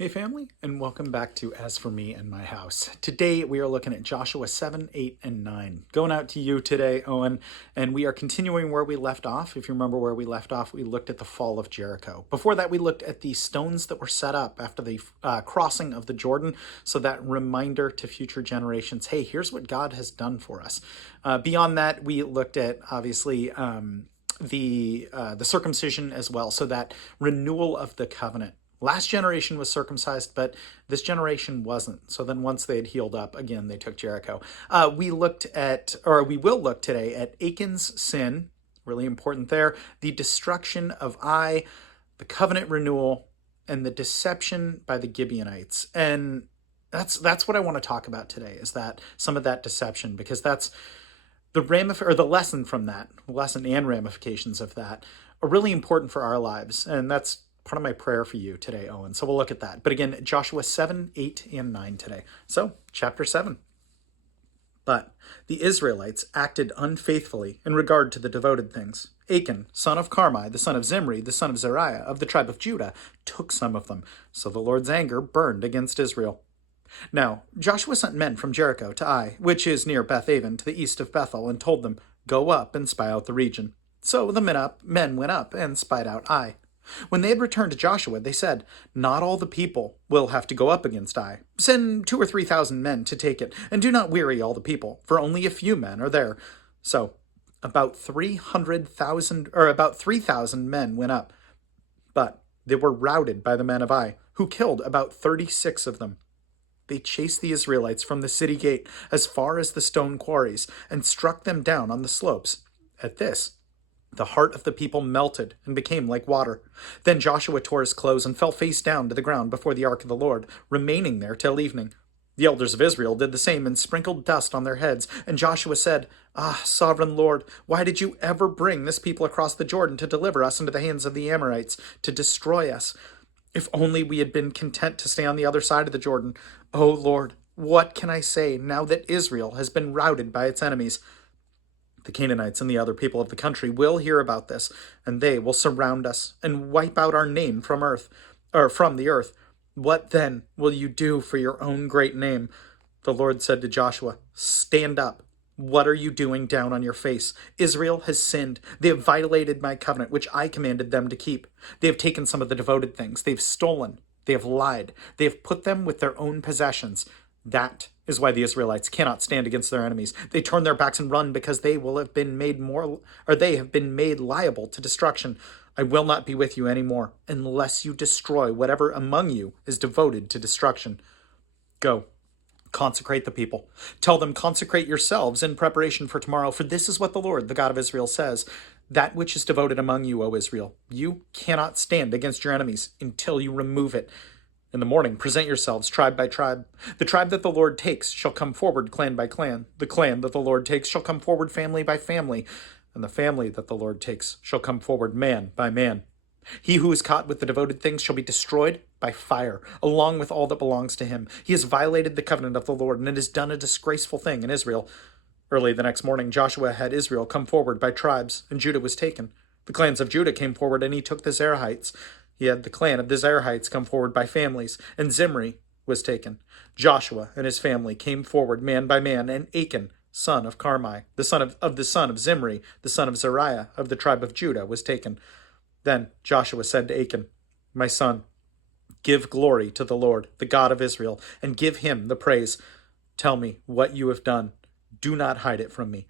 Hey family, and welcome back to As For Me and My House. Today we are looking at Joshua 7, 8, and 9. Going out to you today, Owen, and we are continuing where we left off. If you remember where we left off, we looked at the fall of Jericho. Before that, we looked at the stones that were set up after the crossing of the Jordan, so that reminder to future generations, hey, here's what God has done for us. Beyond that, we looked at, obviously, the circumcision as well, so that renewal of the covenant. Last generation was circumcised, but this generation wasn't. So then once they had healed up, again, they took Jericho. We looked at, or we will look today at Achan's sin, really important there, the destruction of Ai, the covenant renewal, and the deception by the Gibeonites. And that's what I want to talk about today, is that some of that deception, because that's the lesson from that, lesson and ramifications of that are really important for our lives. And that's part of my prayer for you today, Owen. So we'll look at that. But again, Joshua 7, 8, and 9 today. So, chapter 7. But the Israelites acted unfaithfully in regard to the devoted things. Achan, son of Carmi, the son of Zimri, the son of Zariah, of the tribe of Judah, took some of them. So the Lord's anger burned against Israel. Now, Joshua sent men from Jericho to Ai, which is near Beth-aven, to the east of Bethel, and told them, "Go up and spy out the region." So the men went up and spied out Ai. When they had returned to Joshua, they said, "Not all the people will have to go up against Ai. Send 2,000 or 3,000 men to take it, and do not weary all the people, for only a few men are there." So about 3,000 men went up, but they were routed by the men of Ai, who killed about 36 of them. They chased the Israelites from the city gate as far as the stone quarries, and struck them down on the slopes. At this, the heart of the people melted and became like water. Then Joshua tore his clothes and fell face down to the ground before the ark of the Lord, remaining there till evening. The elders of Israel did the same and sprinkled dust on their heads. And Joshua said, "Ah, sovereign Lord, why did you ever bring this people across the Jordan to deliver us into the hands of the Amorites, to destroy us? If only we had been content to stay on the other side of the Jordan. O Lord, what can I say now that Israel has been routed by its enemies? The Canaanites and the other people of the country will hear about this, and they will surround us and wipe out our name from the earth. What then will you do for your own great name?" The Lord said to Joshua, "Stand up. What are you doing down on your face? Israel has sinned. They have violated my covenant, which I commanded them to keep. They have taken some of the devoted things. They've stolen. They have lied. They have put them with their own possessions. That is why the Israelites cannot stand against their enemies. They turn their backs and run because they have been made liable to destruction. I will not be with you any more unless you destroy whatever among you is devoted to destruction. Go, consecrate the people. Tell them, consecrate yourselves in preparation for tomorrow, for this is what the Lord, the God of Israel, says. That which is devoted among you, O Israel, you cannot stand against your enemies until you remove it. In the morning, present yourselves tribe by tribe. The tribe that the Lord takes shall come forward clan by clan. The clan that the Lord takes shall come forward family by family. And the family that the Lord takes shall come forward man by man. He who is caught with the devoted things shall be destroyed by fire, along with all that belongs to him. He has violated the covenant of the Lord, and it has done a disgraceful thing in Israel. Early the next morning, Joshua had Israel come forward by tribes, and Judah was taken. The clans of Judah came forward, and he took the Zerahites. He had the clan of the Zerahites come forward by families, and Zimri was taken. Joshua and his family came forward man by man, and Achan, son of Carmi, the son of Zimri, the son of Zariah of the tribe of Judah, was taken. Then Joshua said to Achan, "My son, give glory to the Lord, the God of Israel, and give him the praise. Tell me what you have done. Do not hide it from me."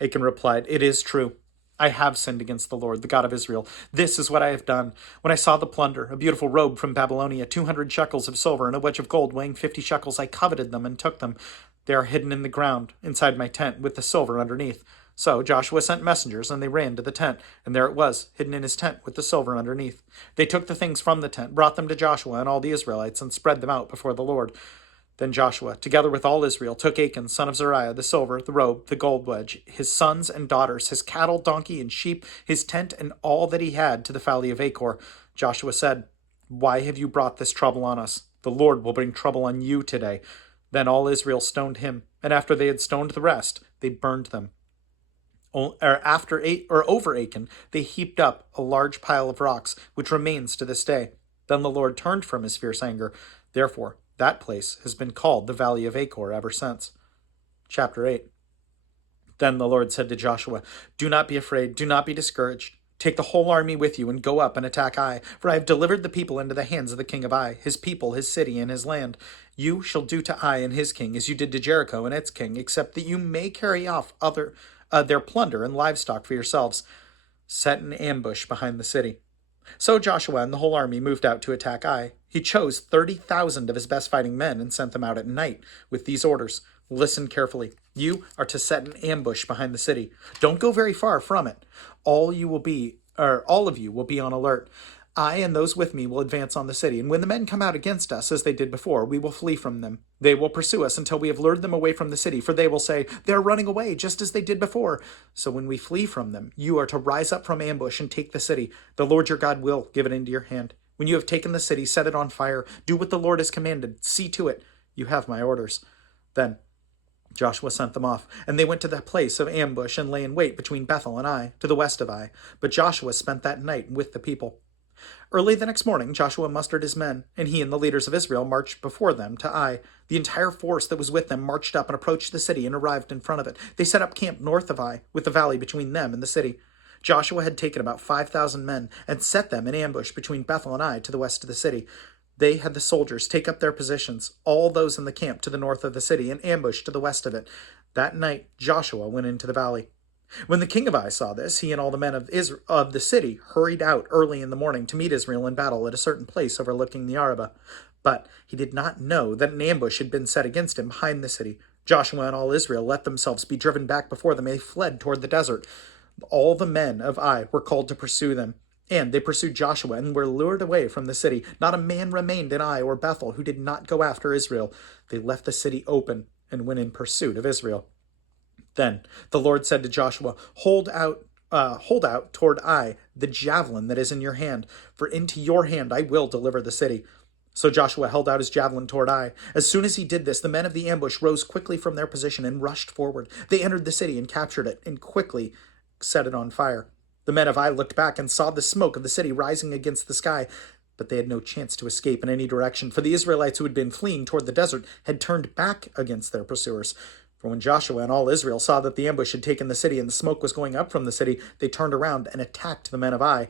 Achan replied, "It is true. I have sinned against the Lord, the God of Israel. This is what I have done. When I saw the plunder, a beautiful robe from Babylonia, 200 shekels of silver, and a wedge of gold weighing 50 shekels, I coveted them and took them. They are hidden in the ground, inside my tent, with the silver underneath." So Joshua sent messengers, and they ran to the tent, and there it was, hidden in his tent, with the silver underneath. They took the things from the tent, brought them to Joshua and all the Israelites, and spread them out before the Lord. Then Joshua, together with all Israel, took Achan, son of Zariah, the silver, the robe, the gold wedge, his sons and daughters, his cattle, donkey, and sheep, his tent, and all that he had to the valley of Achor. Joshua said, "Why have you brought this trouble on us? The Lord will bring trouble on you today." Then all Israel stoned him, and after they had stoned the rest, they burned them. Over Achan, they heaped up a large pile of rocks, which remains to this day. Then the Lord turned from his fierce anger. Therefore, that place has been called the Valley of Achor ever since. Chapter 8. Then the Lord said to Joshua, "Do not be afraid, do not be discouraged. Take the whole army with you and go up and attack Ai, for I have delivered the people into the hands of the king of Ai, his people, his city, and his land. You shall do to Ai and his king as you did to Jericho and its king, except that you may carry off their plunder and livestock for yourselves. Set an ambush behind the city." So Joshua and the whole army moved out to attack Ai. He chose 30,000 of his best fighting men and sent them out at night with these orders. Listen carefully. You are to set an ambush behind the city. Don't go very far from it. All of you will be on alert. I and those with me will advance on the city, and when the men come out against us, as they did before, we will flee from them. They will pursue us until we have lured them away from the city, for they will say, "They are running away, just as they did before." So when we flee from them, you are to rise up from ambush and take the city. The Lord your God will give it into your hand. When you have taken the city, set it on fire. Do what the Lord has commanded. See to it. You have my orders. Then Joshua sent them off, and they went to the place of ambush and lay in wait between Bethel and Ai, to the west of Ai. But Joshua spent that night with the people. Early the next morning, Joshua mustered his men, and he and the leaders of Israel marched before them to Ai. The entire force that was with them marched up and approached the city and arrived in front of it. They set up camp north of Ai, with the valley between them and the city. Joshua had taken about 5,000 men and set them in ambush between Bethel and Ai to the west of the city. They had the soldiers take up their positions, all those in the camp to the north of the city, and ambush to the west of it. That night Joshua went into the valley. When the king of Ai saw this, he and all the men of the city hurried out early in the morning to meet Israel in battle at a certain place overlooking the Arabah. But he did not know that an ambush had been set against him behind the city. Joshua and all Israel let themselves be driven back before them, and they fled toward the desert. All the men of Ai were called to pursue them. And they pursued Joshua and were lured away from the city. Not a man remained in Ai or Bethel who did not go after Israel. They left the city open and went in pursuit of Israel. Then the Lord said to Joshua, hold out toward Ai the javelin that is in your hand, for into your hand I will deliver the city. So Joshua held out his javelin toward Ai. As soon as he did this, the men of the ambush rose quickly from their position and rushed forward. They entered the city and captured it and quickly set it on fire. The men of Ai looked back and saw the smoke of the city rising against the sky, but they had no chance to escape in any direction, for the Israelites who had been fleeing toward the desert had turned back against their pursuers. For when Joshua and all Israel saw that the ambush had taken the city and the smoke was going up from the city, they turned around and attacked the men of Ai.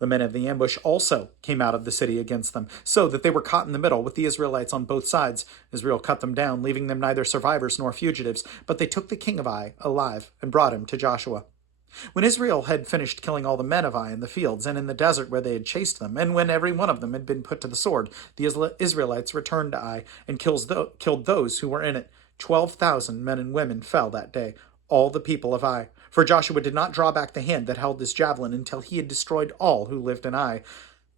The men of the ambush also came out of the city against them, so that they were caught in the middle with the Israelites on both sides. Israel cut them down, leaving them neither survivors nor fugitives, but they took the king of Ai alive and brought him to Joshua. When Israel had finished killing all the men of Ai in the fields and in the desert where they had chased them, and when every one of them had been put to the sword, the Israelites returned to Ai and killed those who were in it. 12,000 men and women fell that day, all the people of Ai. For Joshua did not draw back the hand that held his javelin until he had destroyed all who lived in Ai.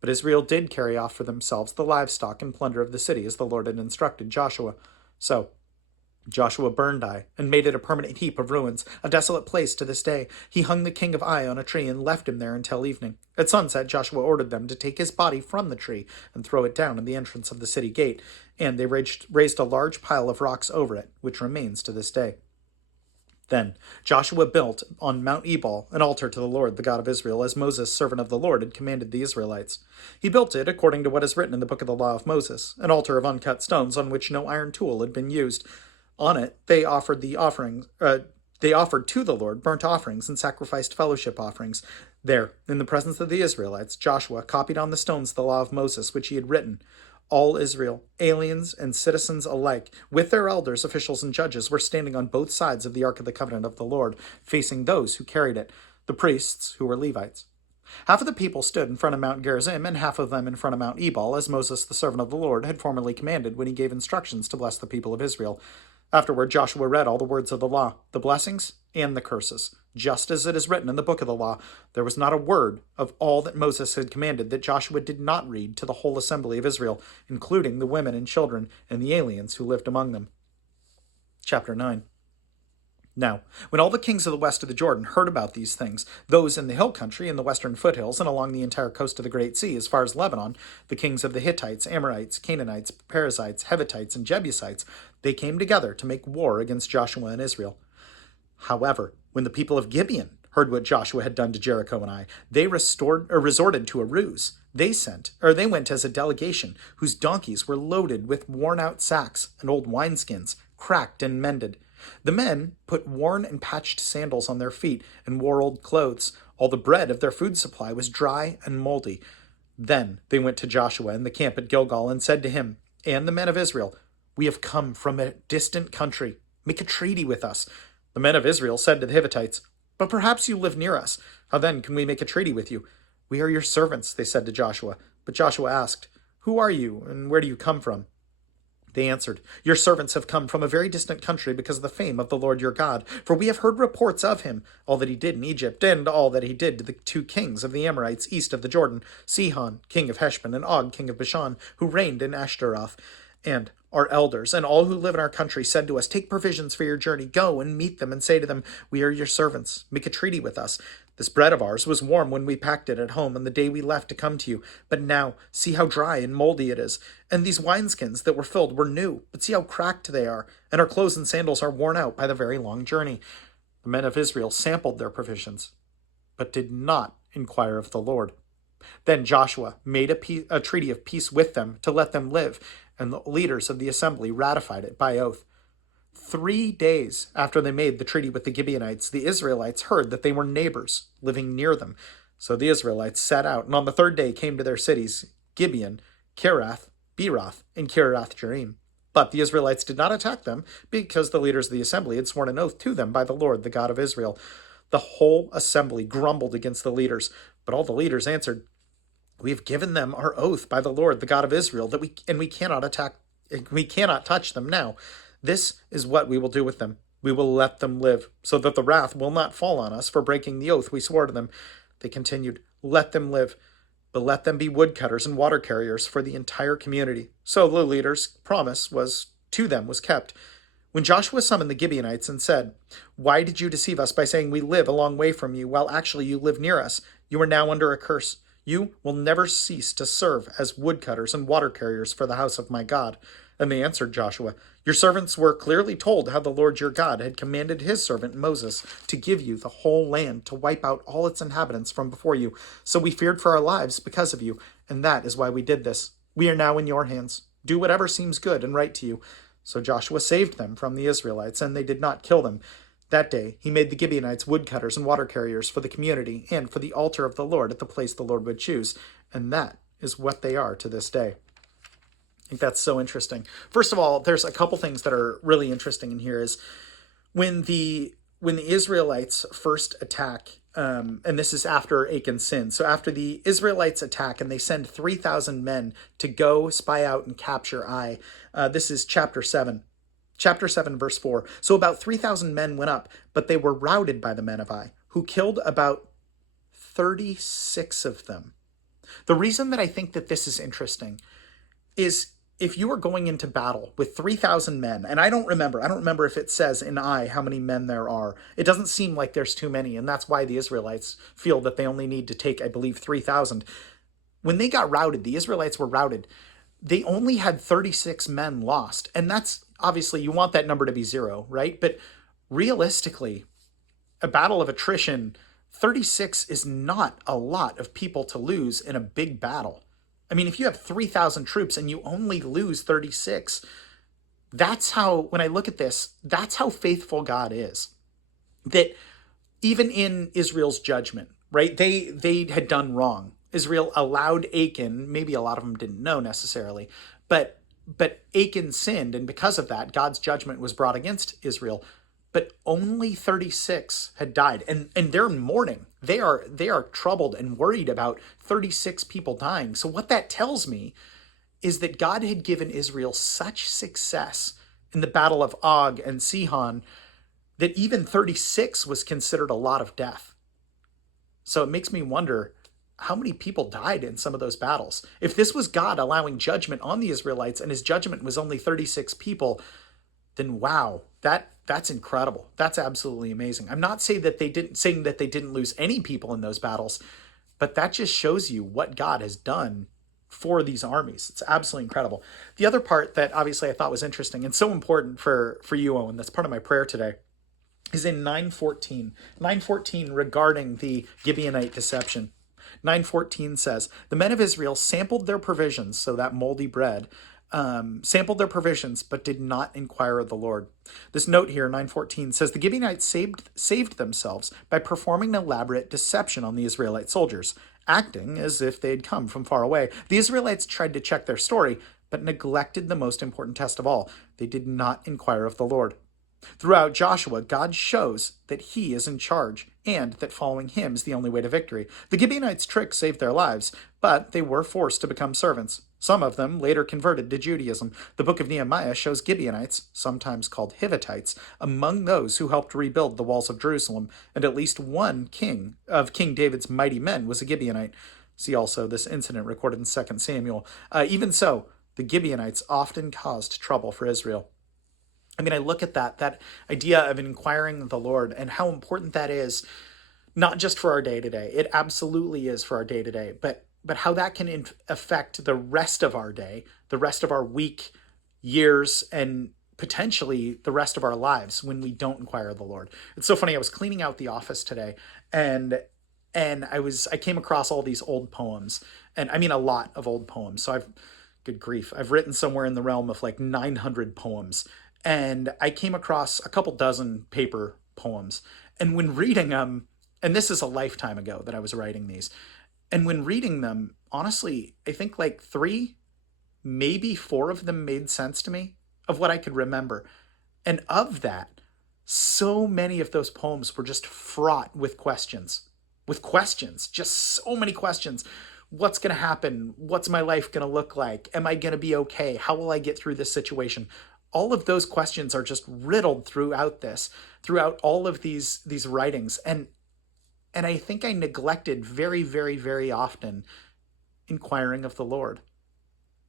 But Israel did carry off for themselves the livestock and plunder of the city, as the Lord had instructed Joshua. So Joshua burned Ai and made it a permanent heap of ruins, a desolate place to this day. He hung the king of Ai on a tree and left him there until evening. At sunset, Joshua ordered them to take his body from the tree and throw it down in the entrance of the city gate, and they raised a large pile of rocks over it, which remains to this day. Then Joshua built on Mount Ebal an altar to the Lord, the God of Israel, as Moses, servant of the Lord, had commanded the Israelites. He built it according to what is written in the book of the law of Moses, an altar of uncut stones on which no iron tool had been used. On it they offered to the Lord burnt offerings and sacrificed fellowship offerings. There, in the presence of the Israelites, Joshua copied on the stones the law of Moses, which he had written. All Israel, aliens and citizens alike, with their elders, officials, and judges, were standing on both sides of the Ark of the Covenant of the Lord, facing those who carried it, the priests, who were Levites. Half of the people stood in front of Mount Gerizim, and half of them in front of Mount Ebal, as Moses, the servant of the Lord, had formerly commanded when he gave instructions to bless the people of Israel. Afterward, Joshua read all the words of the law, the blessings and the curses, just as it is written in the book of the law. There was not a word of all that Moses had commanded that Joshua did not read to the whole assembly of Israel, including the women and children and the aliens who lived among them. Chapter 9. Now, when all the kings of the west of the Jordan heard about these things, those in the hill country, in the western foothills, and along the entire coast of the Great Sea, as far as Lebanon, the kings of the Hittites, Amorites, Canaanites, Perizzites, Hivitites, and Jebusites, they came together to make war against Joshua and Israel. However, when the people of Gibeon heard what Joshua had done to Jericho and Ai, they resorted to a ruse. They went as a delegation whose donkeys were loaded with worn-out sacks and old wineskins, cracked and mended. The men put worn and patched sandals on their feet and wore old clothes. All the bread of their food supply was dry and moldy. Then they went to Joshua in the camp at Gilgal and said to him and the men of Israel, "We have come from a distant country. Make a treaty with us." The men of Israel said to the Hittites, "But perhaps you live near us. How then can we make a treaty with you?" "We are your servants," they said to Joshua. But Joshua asked, "Who are you, and where do you come from?" They answered, "Your servants have come from a very distant country because of the fame of the Lord your God. For we have heard reports of him, all that he did in Egypt, and all that he did to the two kings of the Amorites east of the Jordan, Sihon, king of Heshbon, and Og, king of Bashan, who reigned in Ashtaroth. And our elders and all who live in our country said to us, 'Take provisions for your journey. Go and meet them and say to them, "We are your servants. Make a treaty with us." This bread of ours was warm when we packed it at home on the day we left to come to you. But now, see how dry and moldy it is. And these wineskins that were filled were new, but see how cracked they are. And our clothes and sandals are worn out by the very long journey." The men of Israel sampled their provisions, but did not inquire of the Lord. Then Joshua made a treaty of peace with them to let them live, and the leaders of the assembly ratified it by oath. 3 days after they made the treaty with the Gibeonites, the Israelites heard that they were neighbors living near them. So the Israelites set out, and on the third day came to their cities, Gibeon, Kirath, Beeroth, and Kirath Jearim. But the Israelites did not attack them, because the leaders of the assembly had sworn an oath to them by the Lord, the God of Israel. The whole assembly grumbled against the leaders, but all the leaders answered, "We have given them our oath by the Lord, the God of Israel, that we cannot touch them now. This is what we will do with them. We will let them live, so that the wrath will not fall on us for breaking the oath we swore to them." They continued, "Let them live, but let them be woodcutters and water carriers for the entire community." So the leader's promise was kept. When Joshua summoned the Gibeonites and said, "Why did you deceive us by saying we live a long way from you, while actually you live near us? You are now under a curse. You will never cease to serve as woodcutters and water carriers for the house of my God." And they answered Joshua, "Your servants were clearly told how the Lord your God had commanded his servant Moses to give you the whole land, to wipe out all its inhabitants from before you. So we feared for our lives because of you, and that is why we did this. We are now in your hands. Do whatever seems good and right to you." So Joshua saved them from the Israelites, and they did not kill them. That day he made the Gibeonites woodcutters and water carriers for the community and for the altar of the Lord at the place the Lord would choose. And that is what they are to this day. I think that's so interesting. First of all, there's a couple things that are really interesting in here. Is when the Israelites first attack, and this is after Achan sinned. So after the Israelites attack and they send 3,000 men to go spy out and capture Ai. This is chapter 7. Chapter 7, verse 4. "So about 3,000 men went up, but they were routed by the men of Ai, who killed about 36 of them." The reason that I think that this is interesting is if you are going into battle with 3,000 men, and I don't remember if it says in Ai how many men there are. It doesn't seem like there's too many, and that's why the Israelites feel that they only need to take, I believe, 3,000. When they got routed, the Israelites were routed, they only had 36 men lost. And that's obviously, you want that number to be zero, right? But realistically, a battle of attrition, 36 is not a lot of people to lose in a big battle. I mean, if you have 3,000 troops and you only lose 36, that's how, when I look at this, that's how faithful God is. That even in Israel's judgment, right? They had done wrong. Israel allowed Achan, maybe a lot of them didn't know necessarily, but Achan sinned, and because of that, God's judgment was brought against Israel. But only 36 had died, and they're in mourning. They are troubled and worried about 36 people dying. So what that tells me is that God had given Israel such success in the battle of Og and Sihon that even 36 was considered a lot of death. So it makes me wonder how many people died in some of those battles. If this was God allowing judgment on the Israelites and his judgment was only 36 people, then wow, that's incredible. That's absolutely amazing. I'm not saying that they didn't lose any people in those battles, but that just shows you what God has done for these armies. It's absolutely incredible. The other part that obviously I thought was interesting and so important for you, Owen, that's part of my prayer today, is in 9:14. 9:14 regarding the Gibeonite deception. 9:14 says, the men of Israel sampled their provisions, so that moldy bread, sampled their provisions, but did not inquire of the Lord. This note here, 9:14, says the Gibeonites saved themselves by performing an elaborate deception on the Israelite soldiers, acting as if they had come from far away. The Israelites tried to check their story, but neglected the most important test of all. They did not inquire of the Lord. Throughout Joshua, God shows that he is in charge and that following him is the only way to victory. The Gibeonites' trick saved their lives, but they were forced to become servants. Some of them later converted to Judaism. The book of Nehemiah shows Gibeonites, sometimes called Hivitites, among those who helped rebuild the walls of Jerusalem, and at least one king of King David's mighty men was a Gibeonite. See also this incident recorded in 2 Samuel. Even so, the Gibeonites often caused trouble for Israel. I mean, I look at that idea of inquiring of the Lord and how important that is, not just for our day-to-day. It absolutely is for our day-to-day, but how that can affect the rest of our day, the rest of our week, years, and potentially the rest of our lives when we don't inquire of the Lord. It's so funny. I was cleaning out the office today, and I came across all these old poems, and I mean a lot of old poems. So good grief, I've written somewhere in the realm of like 900 poems. And I came across a couple dozen paper poems. And when reading them, and this is a lifetime ago that I was writing these, and when reading them, honestly, I think like 3, maybe 4 of them made sense to me of what I could remember. And of that, so many of those poems were just fraught with questions. Just so many questions. What's going to happen? What's my life going to look like? Am I going to be okay? How will I get through this situation? All of those questions are just riddled throughout all of these writings. And I think I neglected very, very, very often inquiring of the Lord.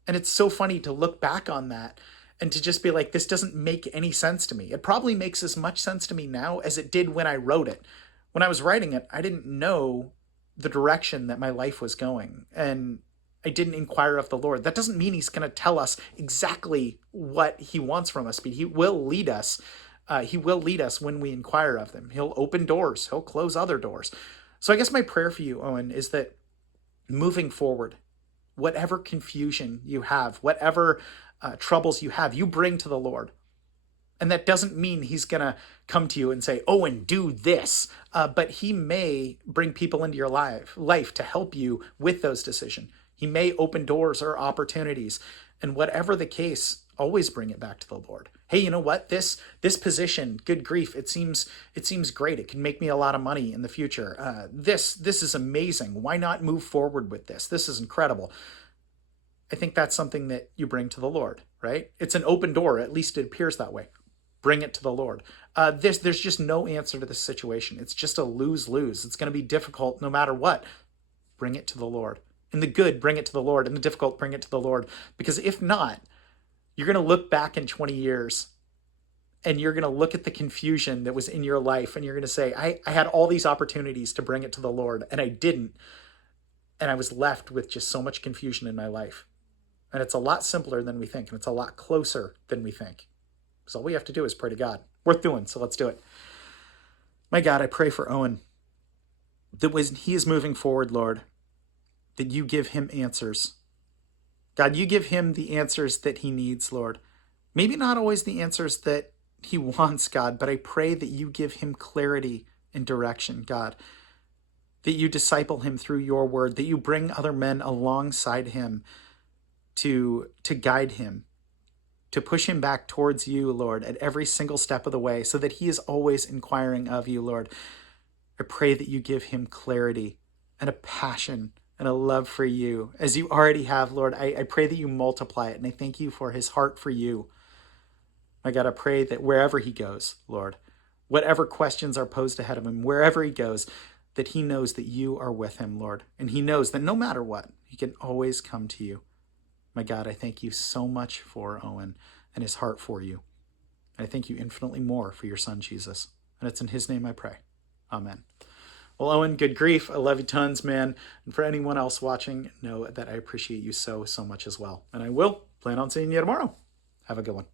And it's so funny to look back on that and to just be like, this doesn't make any sense to me. It probably makes as much sense to me now as it did when I wrote it. When I was writing it, I didn't know the direction that my life was going. And I didn't inquire of the Lord. That doesn't mean he's going to tell us exactly what he wants from us, but he will lead us. He will lead us when we inquire of him. He'll open doors. He'll close other doors. So I guess my prayer for you, Owen, is that moving forward, whatever confusion you have, whatever troubles you have, you bring to the Lord. And that doesn't mean he's going to come to you and say, Owen, do this. But he may bring people into your life to help you with those decisions. He may open doors or opportunities. And whatever the case, always bring it back to the Lord. Hey, you know what? This position, good grief, it seems great. It can make me a lot of money in the future. This is amazing. Why not move forward with this? This is incredible. I think that's something that you bring to the Lord, right? It's an open door. At least it appears that way. Bring it to the Lord. There's just no answer to this situation. It's just a lose-lose. It's going to be difficult no matter what. Bring it to the Lord. In the good, bring it to the Lord. In the difficult, bring it to the Lord. Because if not, you're going to look back in 20 years and you're going to look at the confusion that was in your life and you're going to say, I had all these opportunities to bring it to the Lord and I didn't. And I was left with just so much confusion in my life. And it's a lot simpler than we think. And it's a lot closer than we think. So all we have to do is pray to God. Worth doing, so let's do it. My God, I pray for Owen, that when he is moving forward, Lord, that you give him answers. God, you give him the answers that he needs, Lord. Maybe not always the answers that he wants, God, but I pray that you give him clarity and direction, God. That you disciple him through your word, that you bring other men alongside him to guide him, to push him back towards you, Lord, at every single step of the way, so that he is always inquiring of you, Lord. I pray that you give him clarity and a passion and a love for you, as you already have, Lord. I pray that you multiply it, and I thank you for his heart for you. My God, I pray that wherever he goes, Lord, whatever questions are posed ahead of him, wherever he goes, that he knows that you are with him, Lord, and he knows that no matter what, he can always come to you. My God, I thank you so much for Owen and his heart for you. I thank you infinitely more for your son, Jesus. And it's in his name I pray. Amen. Well, Owen, good grief. I love you tons, man. And for anyone else watching, know that I appreciate you so, so much as well. And I will plan on seeing you tomorrow. Have a good one.